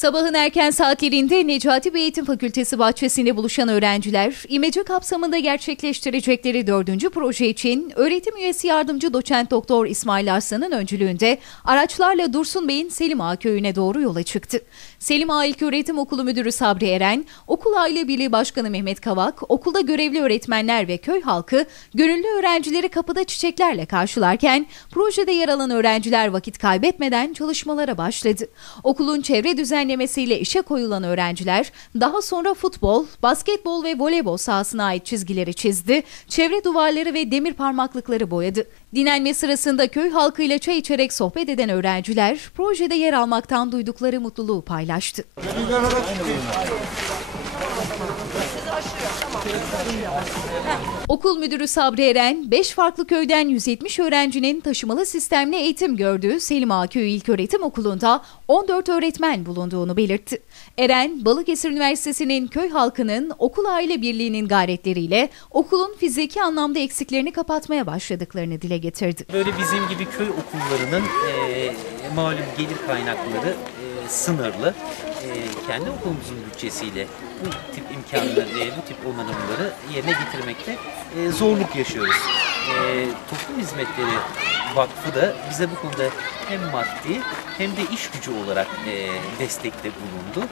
Sabahın erken saatlerinde Necati Eğitim Fakültesi bahçesinde buluşan öğrenciler, İmece kapsamında gerçekleştirecekleri dördüncü proje için öğretim üyesi yardımcı doçent doktor İsmail Arslan'ın öncülüğünde araçlarla Dursun Bey'in Selim Ağa köyüne doğru yola çıktı. Selim Ağa İlköğretim Okulu Müdürü Sabri Eren, Okul Aile Birliği Başkanı Mehmet Kavak, okulda görevli öğretmenler ve köy halkı gönüllü öğrencileri kapıda çiçeklerle karşılarken projede yer alan öğrenciler vakit kaybetmeden çalışmalara başladı. Okulun çevre düzenlemesiyle işe koyulan öğrenciler daha sonra futbol, basketbol ve voleybol sahasına ait çizgileri çizdi, çevre duvarları ve demir parmaklıkları boyadı. Dinlenme sırasında köy halkıyla çay içerek sohbet eden öğrenciler projede yer almaktan duydukları mutluluğu paylaştı. Okul müdürü Sabri Eren, 5 farklı köyden 170 öğrencinin taşımalı sistemli eğitim gördüğü Selim Ağa Köyü İlköğretim Okulu'nda 14 öğretmen bulunduğunu belirtti. Eren, Balıkesir Üniversitesi'nin köy halkının okul aile birliğinin gayretleriyle okulun fiziki anlamda eksiklerini kapatmaya başladıklarını dile getirdi. Böyle bizim gibi köy okullarının e, malum gelir kaynakları e, sınırlı. E, kendi okulumuzun bütçesiyle bu tip imkanları, bu tip onarımları yerine getirmekte e, zorluk yaşıyoruz. E, Toplum Hizmetleri Vakfı da bize bu konuda hem maddi hem de iş gücü olarak e, destekte bulundu.